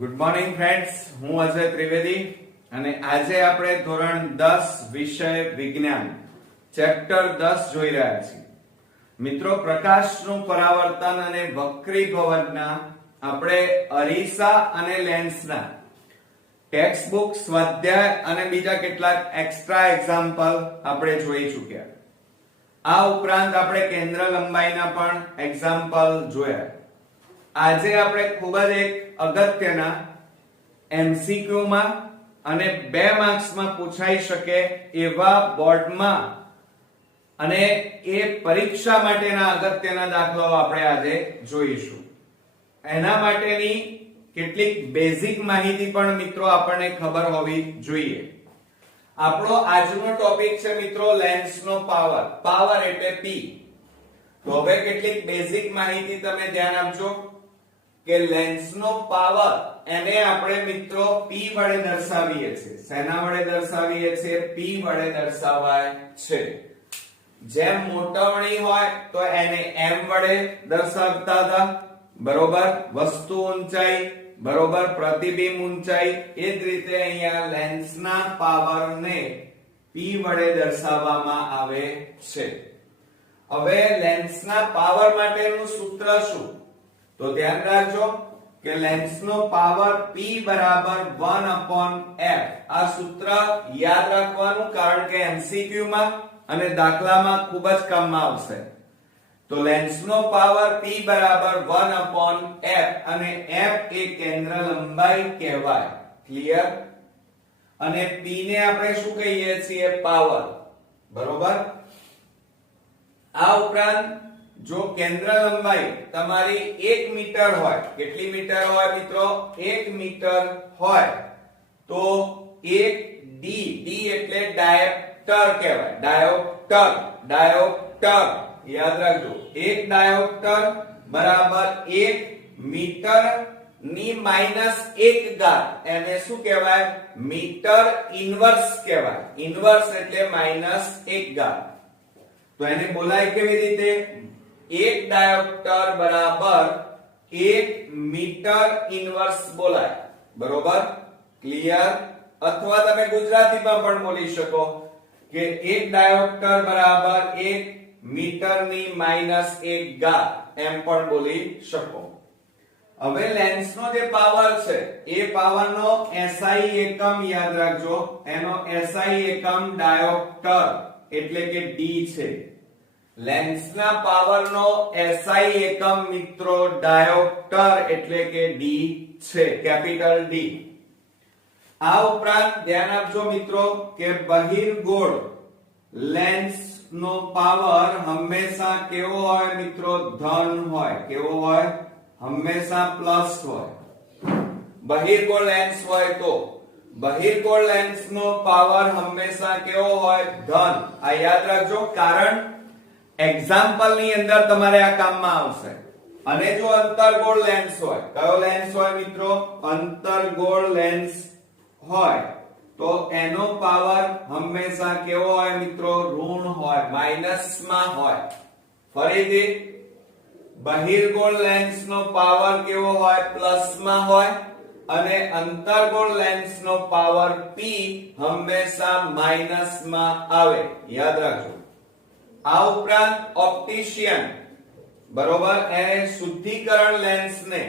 Good morning friends, હું અજય ત્રિવેદી અને આજે આપણે ધોરણ 10 વિષય વિજ્ઞાન ચેપ્ટર 10 જોઈ રહ્યા છીએ. મિત્રો, પ્રકાશનું પરાવર્તન અને વક્રીભવનના આપણે અરીસા અને લેન્સના ટેક્સ્ટ બુક, સ્વાધ્યાય અને બીજા કેટલાક એક્સ્ટ્રા એક્ઝામ્પલ આપણે જોઈ ચૂક્યા. આ ઉપરાંત આપણે કેન્દ્ર લંબાઈના પણ એક્ઝામ્પલ જોયા. આજે આપણે ખૂબ જ એક અગત્યના MCQ માં અને 2 માર્ક્સમાં પૂછાઈ શકે એવા બોર્ડમાં અને એ પરીક્ષા માટેના અગત્યના દાખલાઓ આપણે આજે જોઈશું. એના માટેની કેટલીક બેઝિક માહિતી પણ મિત્રો આપણને ખબર હોવી જોઈએ. આપણો આજનો ટોપિક છે મિત્રો લેન્સનો પાવર. પાવર એટલે P. તો હવે કેટલીક બેઝિક માહિતી તમે ધ્યાન આપજો કે લેન્સનો પાવર એને આપણે મિત્રો P વડે દર્શાવીએ છીએ. શેના વડે દર્શાવીએ છીએ? P વડે દર્શાવાય છે. જેમ મોટવણી હોય તો એને m વડે દર્શાવતા હતા, બરોબર, વસ્તુ ઊંચાઈ, બરોબર, પ્રતિબિંબ ઊંચાઈ. એ જ રીતે અહીંયા લેન્સના પાવરને P વડે દર્શાવવામાં આવે છે. હવે લેન્સના પાવર માટેનું સૂત્ર શું? તો ધ્યાન રાખજો કે લેન્સનો પાવર P બરાબર 1/f. આ સૂત્ર યાદ રાખવાનું, કારણ કે MCQ માં અને દાખલામાં ખૂબ જ કામમાં આવશે. તો લેન્સનો પાવર P બરાબર 1/f અને f એ કેન્દ્ર લંબાઈ કહેવાય. ક્લિયર? અને P ને આપણે શું કહીએ છીએ? પાવર. બરોબર. આ ઉપરાંત જો કેન્દ્ર લંબાઈ તમારી 1 મીટર હોય, કેટલી મીટર હોય મિત્રો? 1 મીટર હોય તો 1 d, d એટલે ડાયોપ્ટર કહેવાય. ડાયોપ્ટર યાદ રાખજો. 1 ડાયોપ્ટર બરાબર 1 મીટર ની -1 ઘાત. એને શું કહેવાય? મીટર ઇન્વર્સ કહેવાય. ઇન્વર્સ એટલે -1 ઘાત. તો એને બોલાય કેવી રીતે? 1 ડાયોપ્ટર બરાબર 1 મીટર ઇન્વર્સ બોલાય. બરોબર? ક્લિયર? અથવા તમે ગુજરાતીમાં પણ બોલી શકો કે 1 ડાયોપ્ટર બરાબર 1 મીટરની -1 ઘાત, એમ પણ બોલી શકો. હવે લેન્સનો જે પાવર છે એ પાવરનો SI એકમ યાદ રાખજો. એનો SI એકમ ડાયોપ્ટર એટલે કે d છે. લેન્સના પાવરનો SI એકમ મિત્રો ડાયોપ્ટર એટલે કે d છે, કેપિટલ D. આ ઉપરાંત ધ્યાન આપજો મિત્રો કે બહિર્ગોળ લેન્સનો પાવર હંમેશા કેવો હોય મિત્રો? ધન હોય. કેવો હોય? હંમેશા પ્લસ હોય. બહિર્ગોળ લેન્સ હોય તો બહિર્ગોળ લેન્સનો પાવર હંમેશા કેવો હોય? ધન. આ યાદ રાખજો, કારણ એક્ઝામ્પલ ની અંદર તમારે આ કામમાં આવશે. અને જો અંતર્ગોળ લેન્સ હોય, કયો લેન્સ હોય મિત્રો? અંતર્ગોળ લેન્સ હોય તો એનો પાવર હંમેશા કેવો હોય મિત્રો? ઋણ હોય, માઈનસમાં હોય. ફરીથી બહિર્ગોળ લેન્સનો પાવર કેવો હોય? પ્લસમાં હોય. અને અંતર્ગોળ લેન્સનો પાવર P હંમેશા માઈનસમાં આવે. યાદ રાખજો. આ ઉપરાંત ઓપ્ટિશિયન, બરોબર, એ શુદ્ધિકરણ લેન્સને,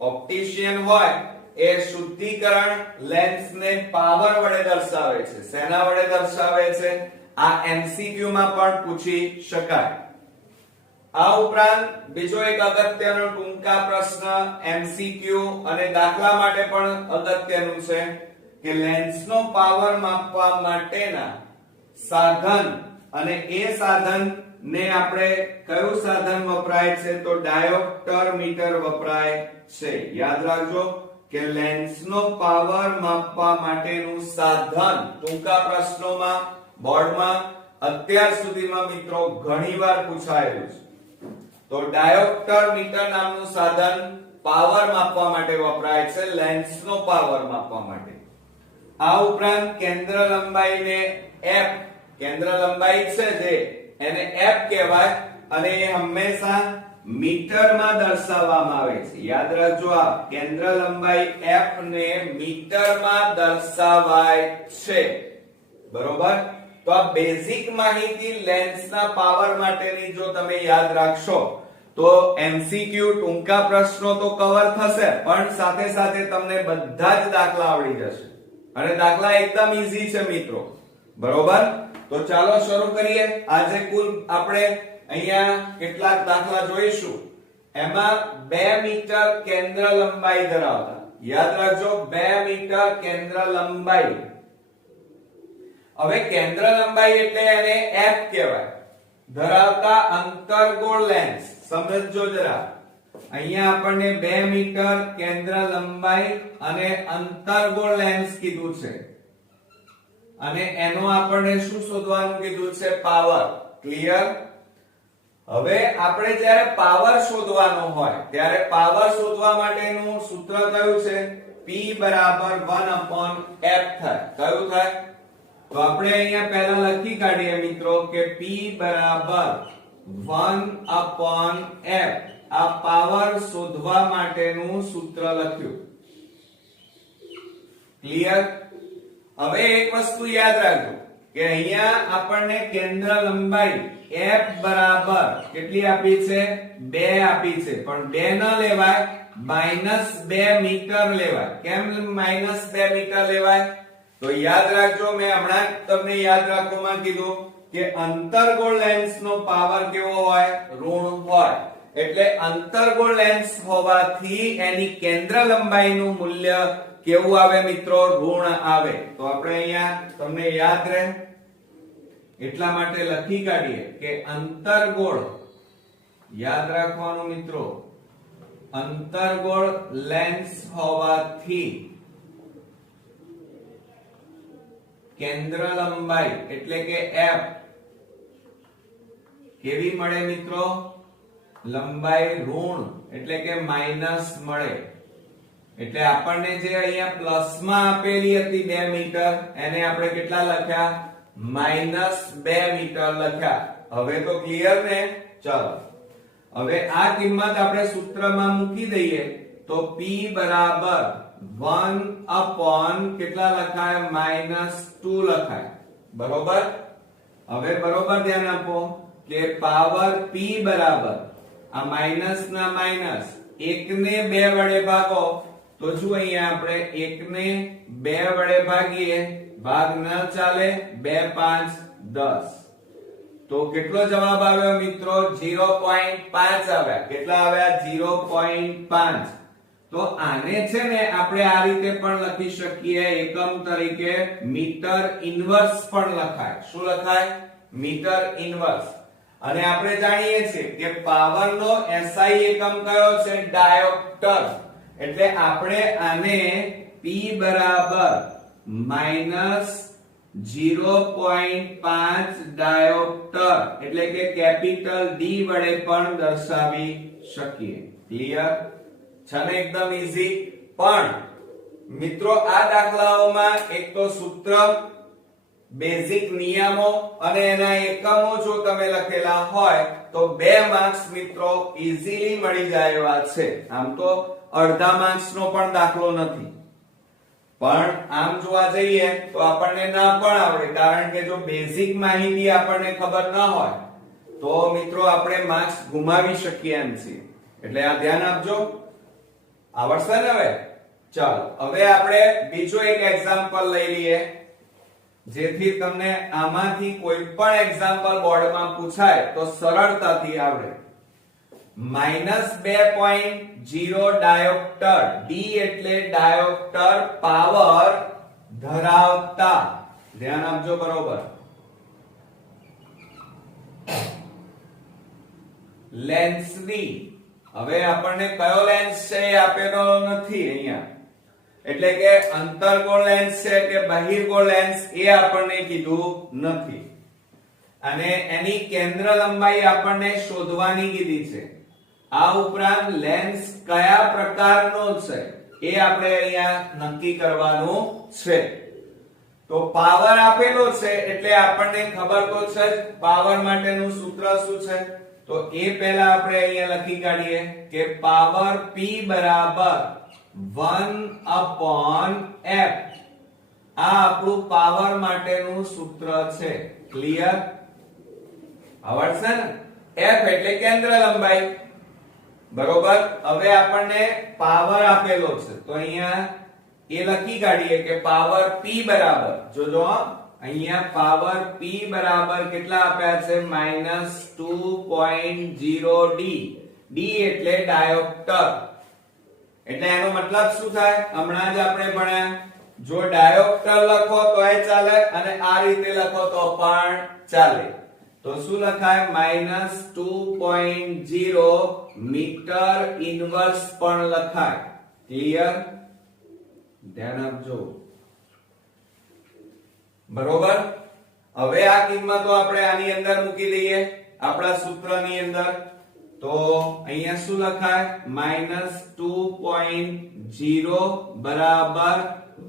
ઓપ્ટિશિયન હોય એ શુદ્ધિકરણ લેન્સને પાવર વડે દર્શાવે છે. શેના વડે દર્શાવે છે? આ MCQ માં પણ પૂછી શકાય. આ ઉપરાંત બીજો એક અગત્યનો ટૂંકા પ્રશ્ન MCQ અને દાખલા માટે પણ અગત્યનું છે કે લેન્સનો પાવર માપવા માટેના સાધન, અને એ સાધન ને આપણે કયું સાધન વપરાય છે? તો ડાયોપ્ટર મીટર વપરાય છે. યાદ રાખજો કે લેન્સનો પાવર માપવા માટેનું સાધન ટૂંકા પ્રશ્નોમાં, બોર્ડમાં અત્યાર સુધીમાં મિત્રો ઘણીવાર પૂછાયેલું છે. તો ડાયોપ્ટર મીટર નામનું સાધન પાવર માપવા માટે વપરાય છે, લેન્સનો પાવર માપવા માટે. આ ઉપરાંત કેન્દ્ર લંબાઈને f, કેન્દ્ર લંબાઈ છે જે એને f કહેવાય, અને એ હંમેશા મીટરમાં દર્શાવવામાં આવે છે. યાદ રાખજો, આ કેન્દ્ર લંબાઈ f ને મીટરમાં દર્શાવાય છે. બરોબર? તો આ બેઝિક માહિતી લેન્સના પાવર માટેની જો તમે યાદ રાખશો તો એમસીક્યુ ટૂંકા પ્રશ્નો તો કવર થશે, પણ સાથે સાથે તમને બધા જ દાખલા આવડી જશે અને દાખલા એકદમ ઈઝી છે મિત્રો. બરોબર? તો ચાલો શરૂ કરીએ. આજે કુલ આપણે અહીંયા કેટલાક દાખલા જોઈશું. એમાં 2 મીટર કેન્દ્ર લંબાઈ ધરાવતા, યાદ રાખજો 2 મીટર કેન્દ્ર લંબાઈ. હવે કેન્દ્ર લંબાઈ એટલે એને f કહેવાય, ધરાવતા અંતર્ગોળ લેન્સ. સમજો જરા, અહીંયા આપણને 2 મીટર કેન્દ્ર લંબાઈ અને અંતર્ગોળ લેન્સ કીધું છે, અને એનો આપણને શું શોધવાનું કીધું છે? પાવર. ક્લિયર? હવે આપણે જ્યારે પાવર શોધવાનો હોય ત્યારે પાવર શોધવા માટેનું સૂત્ર કયું છે? P બરાબર 1/f થાય. કયું થાય? તો આપણે અહીંયા પહેલા લખી કાઢીએ મિત્રો કે P બરાબર 1/f. આ પાવર શોધવા માટેનું સૂત્ર લખ્યું. ક્લિયર? હવે એક વસ્તુ યાદ રાખજો કે અહીંયા આપણને કેન્દ્ર લંબાઈ f બરાબર કેટલી આપી છે? 2 આપી છે, પણ 2 ન લેવાય, -2 મીટર લેવાય. કેમ -2 મીટર લેવાય? તો યાદ રાખજો, મેં હમણાં તમને યાદ રાખવામાં કીધું કે અંતર્ગોળ લેન્સનો પાવર કેવો હોય? ઋણ હોય. એટલે અંતર્ગોળ લેન્સ હોવાથી એની કેન્દ્ર લંબાઈનું મૂલ્ય કેવું આવે મિત્રો? ઋણ આવે. તો આપણે અહીંયા તમને યાદ રહે એટલા માટે લખી કાઢીએ કે અંતર્ગોળ, યાદ રાખવાનું મિત્રો, અંતર્ગોળ લેન્સ હોવાથી કેન્દ્ર લંબાઈ એટલે કે f કેવી મળે મિત્રો? લંબાઈ ઋણ એટલે કે માઈનસ મળે. એટલે આપણને જે અહીંયા પ્લસમાં આપેલી હતી 2 મીટર, એને આપણે કેટલા લખ્યા? -2 મીટર લખ્યા. હવે તો ક્લિયર ને? ચાલો હવે આ કિંમત આપણે સૂત્રમાં મૂકી દઈએ તો P બરાબર 1/ કેટલા લખાય? -2 લખાય. બરોબર? હવે બરોબર ધ્યાન આપો કે પાવર P બરાબર આ માઈનસ ના માઈનસ 1 ને 2 વડે ભાગો તો જો અહીંયા આપણે 1 ને 2 વડે ભાગીએ, ભાગ ન ચાલે, 2 5 10. તો કેટલો જવાબ આવ્યો મિત્રો? 0.5 આવ્યા. કેટલા આવ્યા? 0.5. તો આને છે ને આપણે આ રીતે પણ લખી શકીએ, એકમ તરીકે મીટર ઇન્વર્સ પણ લખાય. શું લખાય? Metre inverse. અને આપણે જાણીએ છીએ કે પાવર નો SI એકમ કયો છે? ડાયોપ્ટર. એટલે આપણે આને P બરાબર -0.5 ડાયોપ્ટર એટલે કે કેપિટલ D વડે પણ દર્શાવી શકીએ. ક્લિયર છે ને? એકદમ ઈઝી. પણ મિત્રો આ દાખલાઓમાં એક તો સૂત્ર, બેઝિક નિયમો અને એના એકમો જો તમે લખેલા હોય તો 2 માર્ક્સ મિત્રો ઈઝીલી મળી જાય એવા છે. આમ તો અડધા માર્ક્સ નો પણ દાખલો નથી, પણ આમ જોવા જઈએ તો આપણને ના પણ આવડે, કારણ કે જો બેઝિક માહિતી આપણને ખબર ન હોય તો મિત્રો આપણે માર્ક્સ ગુમાવી શકીએ એમ છે. એટલે આ ધ્યાન આપજો. આવડશે ને? હવે ચાલો હવે આપણે બીજો એક એક્ઝામ્પલ લઈ લઈએ, જેથી તમને આમાંથી કોઈ પણ એક્ઝામ્પલ બોર્ડમાં પૂછાય તો સરળતાથી આવડે. -2.0 ડાયોપ્ટર. D એટલે ડાયોપ્ટર પાવર ધરાવતા. ધ્યાન આપજો બરોબર. લેન્સની, હવે આપણને કયો લેન્સ છે એ આપેલો નથી અહીંયા, એટલે કે અંતર્ગોળ લેન્સ છે કે બહિર્ગોળ લેન્સ એ આપણને કીધું નથી. અને એની કેન્દ્ર લંબાઈ આપણને શોધવાની કીધી છે. આ ઉપરાંત લેન્સ કયા પ્રકારનો છે એ આપણે અહીંયા નક્કી કરવાનું છે. તો પાવર આપેલો છે એટલે આપણને ખબર તો છે જ પાવર માટેનું સૂત્ર શું છે? તો એ પહેલા આપણે અહીંયા લખી કાઢીએ કે પાવર p બરાબર 1/f. આ આપણું પાવર માટેનું સૂત્ર છે. ક્લિયર? આવડશે ને? f એટલે કેન્દ્ર લંબાઈ. બરોબર. હવે આપણને પાવર આપેલો છે તો અહીંયા એ લખી કાઢીએ કે પાવર p બરાબર જો અહીંયા પાવર p બરાબર કેટલા આપ્યા છે -2.0 d. d એટલે ડાયોપ્ટર. એટલે એનો મતલબ શું થાય? હમણાં જ આપણે ભણ્યા, જો ડાયોપ્ટર લખો તોય ચાલે અને આ રીતે લખો તો પણ ચાલે. તો શું લખાય? -2.0 મીટર ઇન્વર્સ પણ લખાય. ક્લિયર? ધ્યાન આપજો. બરોબર. હવે આ કિંમતો આપણે આની અંદર મૂકી દઈએ આપણા સૂત્રની અંદર. તો અહીંયા શું લખાય? -2.0 બરાબર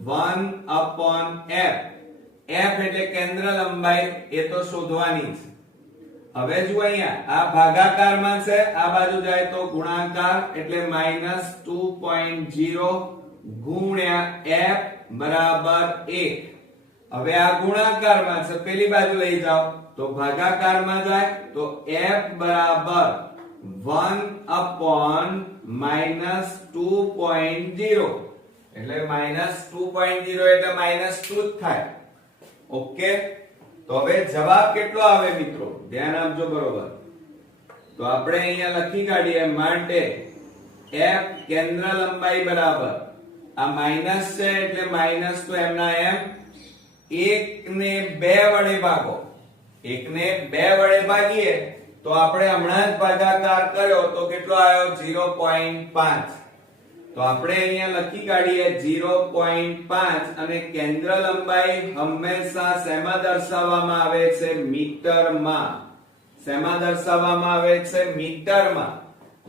1/f. f એટલે કેન્દ્ર લંબાઈ, એ તો શોધવાની છે. હવે જો અહીંયા આ ભાગાકારમાં છે, આ બાજુ જાય તો ગુણાકાર, એટલે -2.0 ગુણ્યા f બરાબર 1. હવે આ ગુણાકારમાં છે, પેલી બાજુ લઈ જાઓ તો ભાગાકારમાં જાય તો f બરાબર 1/-2.0 એટલે -2.0 એટલે -2 જ થાય. ઓકે. તો હવે જવાબ કેટલો આવે મિત્રો? ધ્યાન આપજો. બરોબર. તો આપણે અહીંયા લખી કાઢીએ માટે f કેન્દ્ર લંબાઈ બરાબર, આ માઈનસ છે એટલે માઈનસ તો એમના એમ, 1 ને 2 વડે ભાગો. 1 ને 2 વડે ભાગીએ તો આપણે હમણાં જ ભાગાકાર કર્યો તો કેટલો આવ્યો? 0.5. તો આપણે અહીંયા લખી કાઢીએ 0.5. અને કેન્દ્ર લંબાઈ હંમેશા શેમાં દર્શાવવામાં આવે છે? મીટરમાં. શેમાં દર્શાવવામાં આવે છે? મીટરમાં.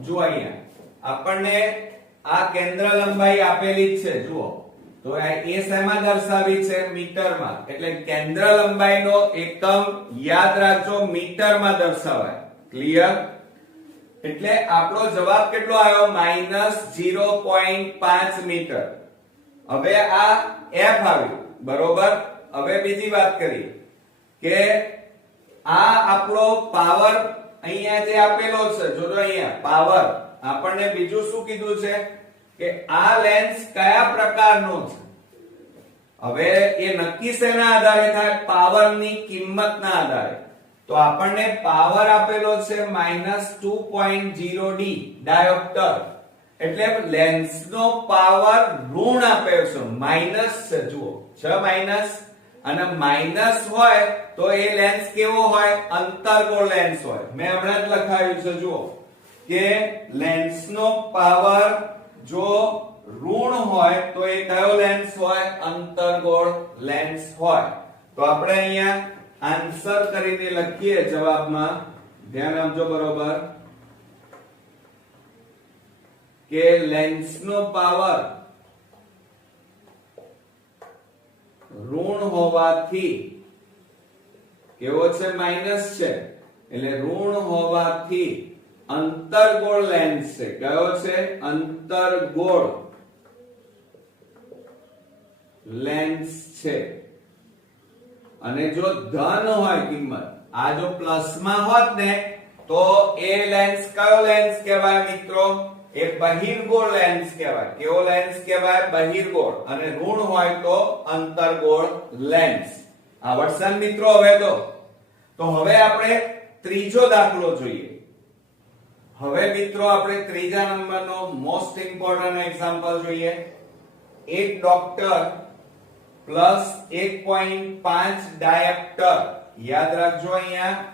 જુઓ અહીંયા આપણને આ કેન્દ્ર લંબાઈ આપેલી જ છે. જુઓ તો એ શેમાં દર્શાવી છે? મીટરમાં. એટલે કેન્દ્ર લંબાઈનો એકમ યાદ રાખજો, મીટરમાં દર્શાવાય. ક્લિયર? એટલે આપણો જવાબ કેટલો આવ્યો? -0.5 મીટર. હવે આ f આવ્યું. બરોબર. હવે બીજી વાત કરીએ કે આ આપણો પાવર અહીંયા જે આપેલો છે, જોજો અહીંયા પાવર આપણને બીજું શું કીધું છે કે આ લેન્સ કયા પ્રકારનો છે? હવે એ નક્કી શેના આધારે થાય? પાવરની કિંમતના આધારે. તો આપણને પાવર આપેલો છે -2.0 d ડાયોપ્ટર. એટલે લેન્સનો પાવર ઋણ આપ્યો છે, માઈનસ છે. જુઓ છે માઈનસ, અને માઈનસ હોય તો એ લેન્સ કેવો હોય? અંતર્ગોળ લેન્સ હોય. મેં હમણાં જ લખાયું છે. જુઓ કે લેન્સનો પાવર જો ઋણ હોય તો એ કયો લેન્સ હોય? અંતર્ગોળ લેન્સ હોય. તો આપણે અહીંયા આન્સર કરીને લખીએ જવાબમાં. ધ્યાન આપજો. બરોબર. કે લેન્સનો પાવર ઋણ હોવાથી કેવો છે? માઈનસ છે. એટલે ઋણ હોવાથી અંતર્ગોળ લેન્સ છે. કયો છે? અંતર્ગોળ લેન્સ છે. અને જો ધન હોય કિંમત, આ જો પ્લસ માં હોત ને તો એ લેન્સ કયો લેન્સ કહેવાય મિત્રો? એ બહિર્ગોળ લેન્સ કહેવાય. કેવો લેન્સ કહેવાય? બહિર્ગોળ. અને ઋણ હોય તો અંતર્ગોળ લેન્સ. આવડશે મિત્રો? હવે તો હવે આપણે ત્રીજો દાખલો જોઈએ. હવે મિત્રો આપણે ત્રીજા નંબરનો મોસ્ટ ઇમ્પોર્ટન્ટ એક્ઝામ્પલ જોઈએ. એક ડોક્ટર પ્લસ 1.5 ડાયોપ્ટર. યાદ રાખજો અહીંયા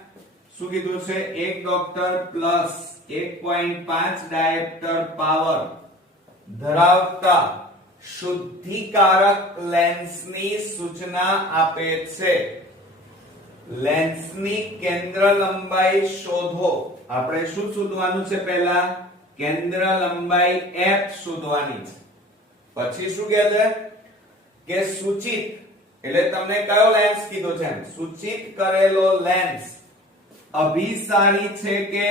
શું કીધું છે? એક ડોક્ટર પ્લસ 1.5 ડાયોપ્ટર પાવર ધરાવતા શુદ્ધિકારક લેન્સની સૂચના આપે છે. લેન્સની કેન્દ્ર લંબાઈ શોધો. આપણે શું શોધવાનું છે? પહેલા કેન્દ્ર લંબાઈ f શોધવાની છે. પછી શું કહે છે કે સૂચિત, એટલે તમને કયો લેન્સ કીધો છે? સૂચિત કરેલો લેન્સ અભિસારી છે કે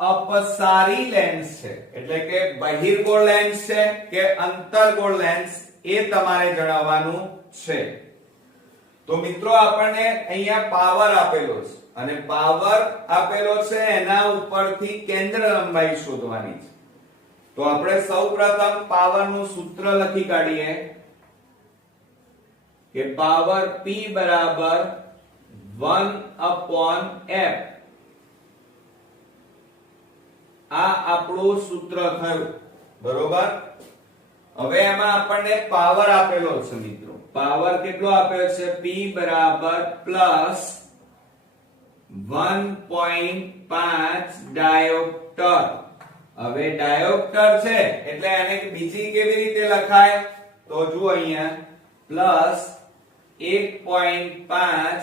અપસારી લેન્સ છે, એટલે કે બહિર્ગોળ લેન્સ છે કે અંતર્ગોળ લેન્સ, એ તમારે જણાવવાનું છે. તો મિત્રો આપણને અહીંયા પાવર આપેલો છે અને પાવર આપેલો છે એના ઉપરથી કેન્દ્ર લંબાઈ શોધવાની છે. તો આપણે સૌપ્રથમ પાવર નું સૂત્ર લખી કાઢીએ કે પાવર P બરાબર 1/f. આ આપણું સૂત્ર થયું, બરોબર. હવે એમાં આપણને પાવર આપેલો છે મિત્રો. પાવર કેટલો આપ્યો છે? P બરાબર પ્લસ 1.5 ડાયોપ્ટર. હવે ડાયોપ્ટર છે એટલે એને બીજી કેવી રીતે લખાય? તો જુઓ અહીંયા પ્લસ 1.5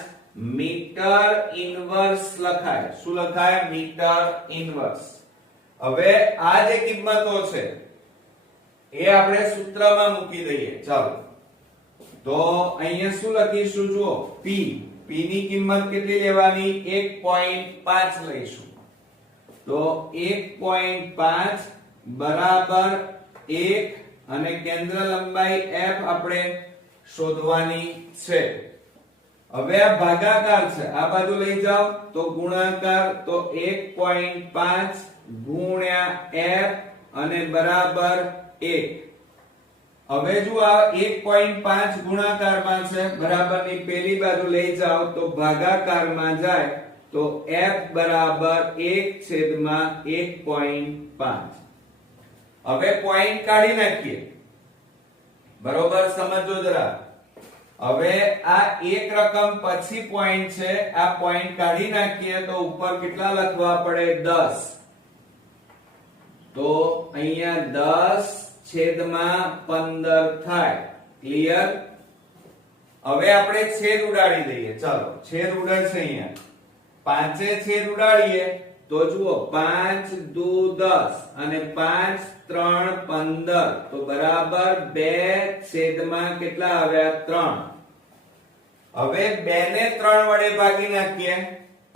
મીટર ઇન્વર્સ લખાય. શું લખાય? Metre inverse. હવે આ જે કિંમતો છે એ આપણે સૂત્રમાં મૂકી દઈએ. ચાલો, તો અહીંયા શું લખીશું? જુઓ P ની કિંમત કેટલી લેવાની? 1.5 લઈશું. તો 1.5 બરાબર 1 અને કેન્દ્ર લંબાઈ f આપણે શોધવાની છે. હવે આ ભાગાકાર છે, આ બાજુ લઈ જાઓ તો ગુણાકાર, તો 1.5 ગુણ્યા f અને બરાબર 1. હવે જો આ 1.5 ગુણાકારમાં છે, બરાબરની પેલી બાજુ લઈ જાઓ તો ભાગાકારમાં જાય તો f બરાબર 1/1.5. હવે પોઈન્ટ કાઢી નાખીએ, બરોબર, સમજો જરા. હવે આ એક રકમ પછી પોઈન્ટ છે, આ પોઈન્ટ કાઢી નાખીએ તો ઉપર કેટલા લખવા પડે? 10. તો અહીંયા 10/15 થાય. ક્લિયર? હવે આપણે છેદ ઉડાડી દઈએ. ચાલો, છેદ ઉડાડશે અહીંયા. 5 છેદ ઉડાડીએ તો જુઓ 5 દુ 10 અને 5 3 15, તો બરાબર 2 છેદમાં કેટલા આવ્યા? 3. હવે 2 ને 3 વડે ભાગી નાખીએ.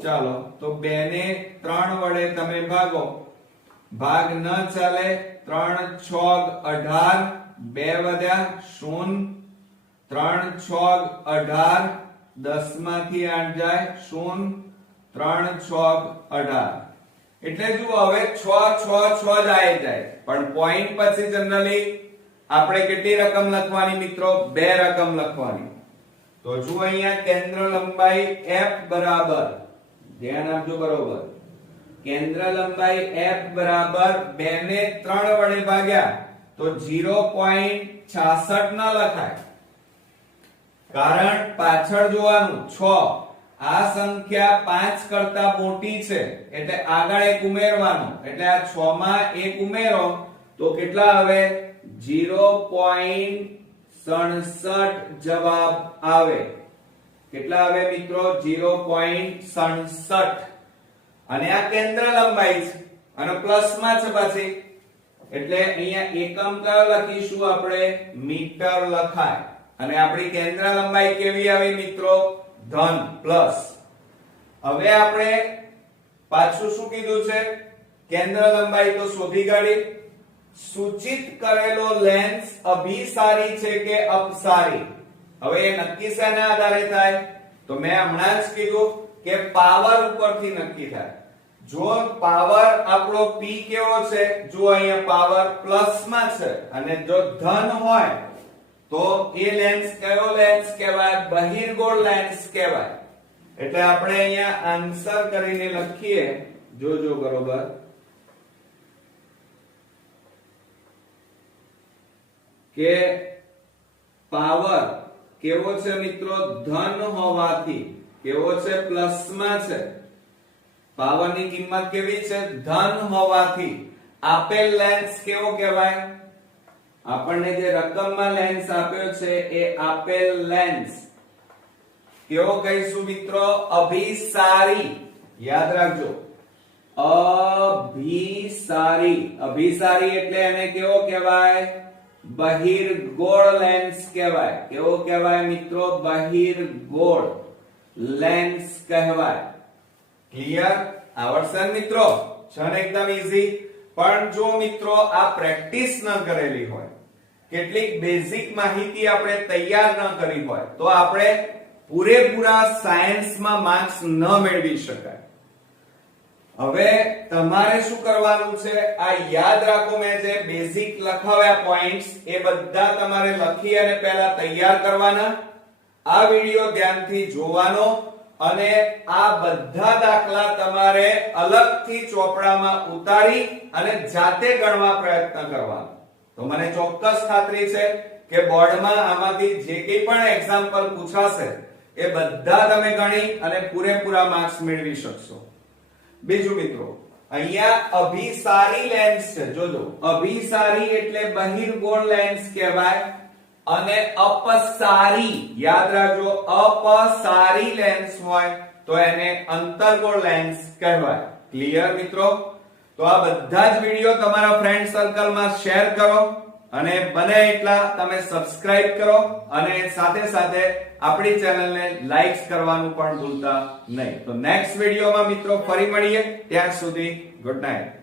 ચાલો, તો 2 ને 3 વડે તમે ભાગો. ભાગ ન ચાલે. 3 6 18, 2 વધ્યા 0. 3 6 18, 10 માંથી 8 જાય 0. 3 6 18. એટલે જુઓ હવે 6 6 6 જાય. પણ પોઈન્ટ પછી જનરલી આપણે કેટલી રકમ લખવાની મિત્રો? 2 રકમ લખવાની. તો જુઓ અહીંયા કેન્દ્ર લંબાઈ f બરાબર, ધ્યાન આપજો, બરોબર, કેન્દ્ર લંબાઈ f બરાબર 2 ને 3 વડે ભાગ્યા તો 0.66 ન લખાય, કારણ પાછળ જોવાનું 6. આ સંખ્યા 5 કરતા મોટી છે એટલે આગળ એક ઉમેરવાનું, એટલે આ 6 માં એક ઉમેરો તો કેટલા આવે? 0.67 જવાબ આવે. કેટલા આવે મિત્રો? 0.67. અને આ કેન્દ્ર લંબાઈ છે અને પ્લસ માં છે પાછી, એટલે અહીંયા એકમ કયો લખીશું આપણે? મીટર લખાય. અને આપણી કેન્દ્ર લંબાઈ કેવી આવી મિત્રો? ધન, પ્લસ. હવે આપણે પાછું શું કીધું છે? કેન્દ્ર લંબાઈ તો શોધી કાઢી. સૂચિત કરેલો લેન્સ અભિસારી છે કે અપસારી? હવે એ નક્કી શેના આધારે થાય? તો મેં હમણાં જ કીધું કે પાવર ઉપરથી નક્કી થાય. જો પાવર આપણો P કેવો છે? જો અહીંયા પાવર પ્લસ માં છે અને જો ધન હોય તો એ લેન્સ કયો લેન્સ કહેવાય? બહિર્ગોળ લેન્સ કહેવાય. એટલે આપણે અહીંયા આન્સર કરીને લખીએ, જોજો, બરોબર, કે પાવર કેવો છે મિત્રો? ધન હોવાથી. કેવો છે? પ્લસ માં છે. પાવરની કિંમત કેવી છે? ધન હોવાથી આપેલ લેન્સ કેવો કહેવાય? આપણને જે રકમમાં લેન્સ આપ્યો છે એ આપેલ લેન્સ કેવો કહીશું મિત્રો? અભિસારી. યાદ રાખજો, અભિસારી. અભિસારી એટલે એને કેવો કહેવાય? બહિર્ગોળ લેન્સ કહેવાય. કેવો કહેવાય મિત્રો? બહિર્ગોળ લેન્સ કહેવાય. ક્લિયર? આવડશે ને મિત્રો? છે ને એકદમ ઈઝી. પણ જો મિત્રો આ પ્રેક્ટિસ ન કરેલી હોય, કેટલીક બેઝિક માહિતી આપણે તૈયાર ન કરી હોય, તો આપણે પૂરેપૂરા સાયન્સમાં માર્ક્સ ન મેળવી શકાય. હવે તમારે શું કરવાનું છે? આ યાદ રાખો, મેં જે બેઝિક લખાવ્યા પોઈન્ટ્સ એ બધા તમારે લખી અને પહેલા તૈયાર કરવાના. આ વિડિયો ધ્યાનથી જોવાનો અને આ બધા દાખલા તમારે અલગથી ચોપડામાં ઉતારી અને જાતે ગણવા પ્રયત્ન કરવાનો. તો મને ચોક્કસ ખાતરી છે કે બોર્ડમાં આમાંથી જે કંઈ પણ એક્ઝામ્પલ પૂછાશે એ બધા તમે ગણી અને પૂરેપૂરા માર્ક્સ મેળવી શકશો. બીજું મિત્રો, અહીંયા અભિસારી લેન્સ છે. જોજો, અભિસારી એટલે બહિર્ગોળ લેન્સ કહેવાય અને અપસારી, યાદ રાખજો, અપસારી લેન્સ હોય તો એને અંતર્ગોળ લેન્સ કહેવાય. ક્લિયર મિત્રો? તો આ બધા જ વિડિયો તમારા ફ્રેન્ડ સર્કલમાં શેર કરો અને બને એટલા તમે સબસ્ક્રાઇબ કરો અને સાથે સાથે આપણી ચેનલને લાઈક કરવાનું પણ ભૂલતા નહીં. તો નેક્સ્ટ વિડિયોમાં મિત્રો ફરી મળીએ. ત્યાં સુધી ગુડ નાઇટ.